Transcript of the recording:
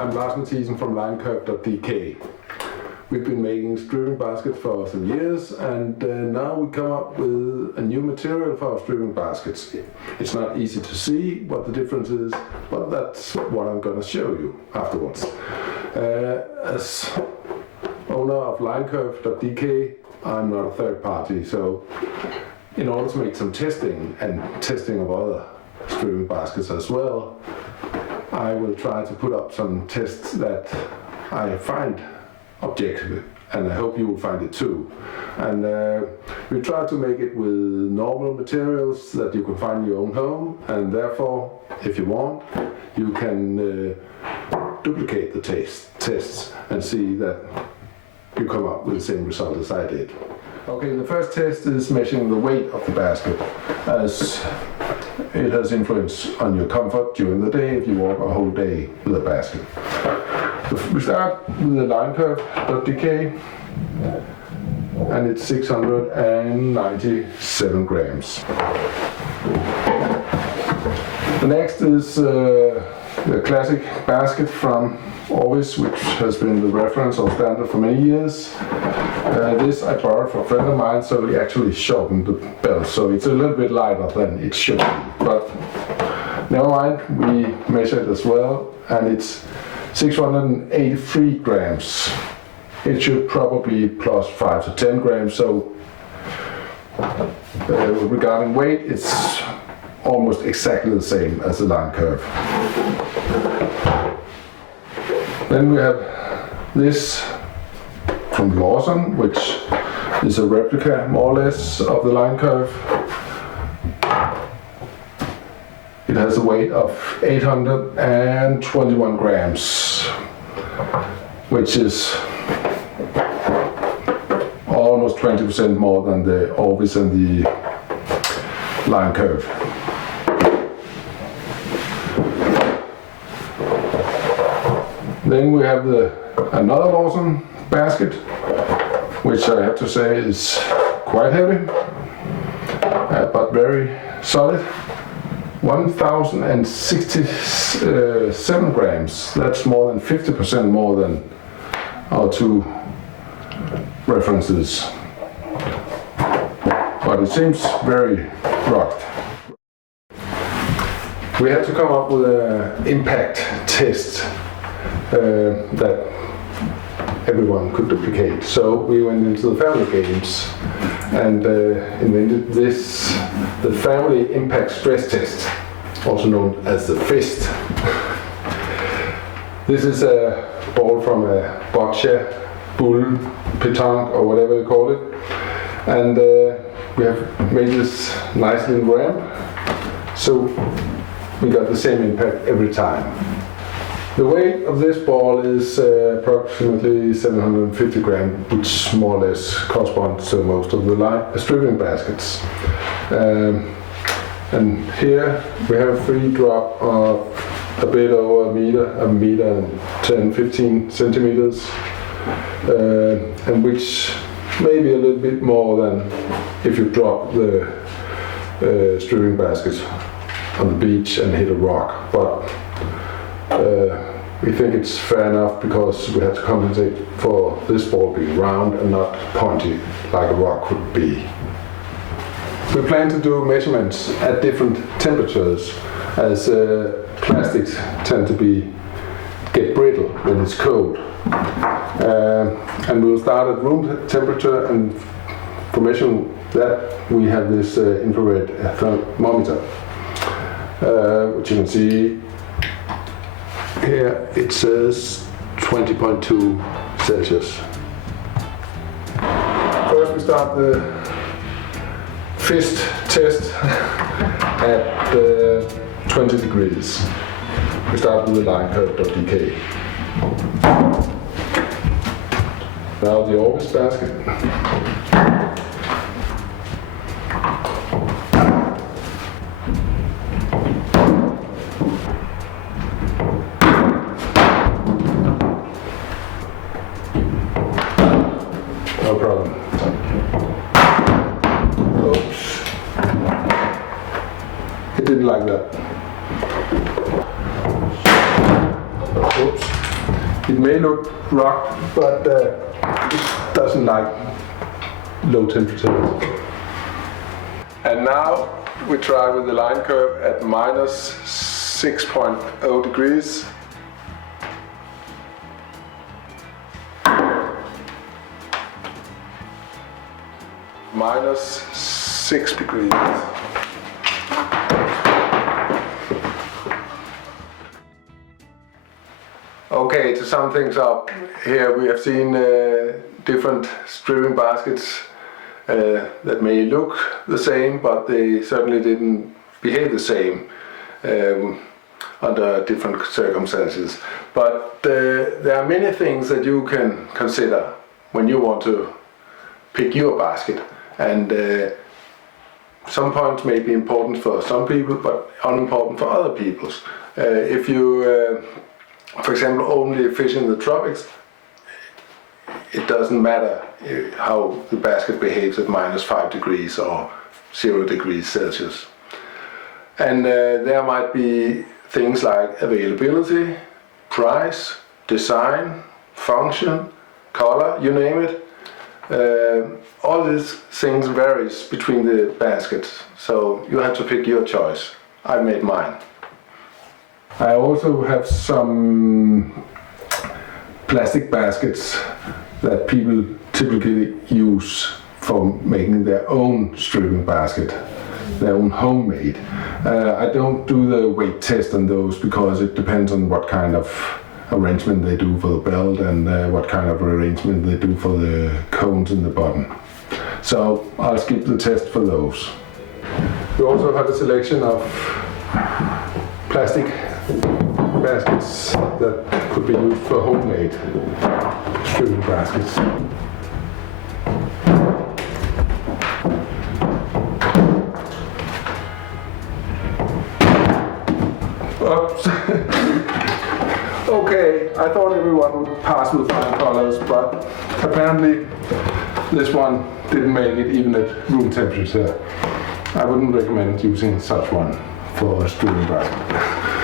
I'm from linekurv.dk. We've been making stripping baskets for some years, and now we come up with a new material for our stripping baskets. It's not easy to see what the difference is, but that's what I'm going to show you afterwards. As owner of linekurv.dk, I'm not a third party, so in order to make some testing and testing of other stripping baskets as well, I will try to put up some tests that I find objective, and I hope you will find it too. And we try to make it with normal materials that you can find in your own home, and therefore, if you want, you can duplicate the tests and see that you come up with the same result as I did. Okay, the first test is measuring the weight of the basket, as it has influence on your comfort during the day if you walk a whole day with a basket. We start with the linekurv.dk, and it's 697 grams. The next is the classic basket from Always, which has been the reference or standard for many years. This I borrowed from a friend of mine, so we actually shortened the belt, so it's a little bit lighter than it should be. But never mind, we measured as well, and it's 683 grams. It should probably be plus 5 to 10 grams, so regarding weight, it's almost exactly the same as the linekurv. Then we have this from Lawson, which is a replica more or less of the linekurv. It has a weight of 821 grams, which is almost 20% more than the Always and the linekurv. Then we have another Lawson basket, which I have to say is quite heavy, but very solid. 1,067 grams. That's more than 50% more than our two references. But it seems very rocked. We had to come up with an impact test that everyone could duplicate. So we went into the family games and invented the family impact stress test, also known as the FIST. This is a ball from a bocce, bull, pétanque, or whatever you call it. And we have made this nice little ramp, so we got the same impact every time. The weight of this ball is approximately 750 grams, which more or less corresponds to most of the stripping baskets. And here we have a free drop of a bit over a meter and 10-15 centimeters, and which may be a little bit more than if you drop the stripping basket on the beach and hit a rock. But we think it's fair enough because we have to compensate for this ball being round and not pointy like a rock could be. We plan to do measurements at different temperatures, as plastics tend to get brittle when it's cold. And we'll start at room temperature, and for measuring that we have this infrared thermometer, which you can see here. It says 20.2 Celsius. First we start the FIST test at 20 degrees. We start with the linekurv.dk. Now the Always basket. No problem. Oops. It didn't like that. Oops. It may look rough, but it doesn't like low temperatures. And now we try with the line curve at minus 6.0 degrees. Minus 6 degrees. Okay, to sum things up, here we have seen different stripping baskets that may look the same, but they certainly didn't behave the same under different circumstances. But there are many things that you can consider when you want to pick your basket, and some points may be important for some people but unimportant for other people. If you for example only fish in the tropics, it doesn't matter how the basket behaves at minus 5 degrees or 0 degrees Celsius. And there might be things like availability, price, design, function, color, you name it. All these things varies between the baskets, so you have to pick your choice. I made mine. I also have some plastic baskets that people typically use for making their own stripping basket, their own homemade. I don't do the weight test on those because it depends on what kind of arrangement they do for the belt and what kind of arrangement they do for the cones in the bottom. So I'll skip the test for those. We also have a selection of plastic baskets that could be used for homemade stripping baskets. Oops. Okay, I thought everyone would pass with fine colors, but apparently this one didn't make it even at room temperature. I wouldn't recommend using such one for a stripping basket.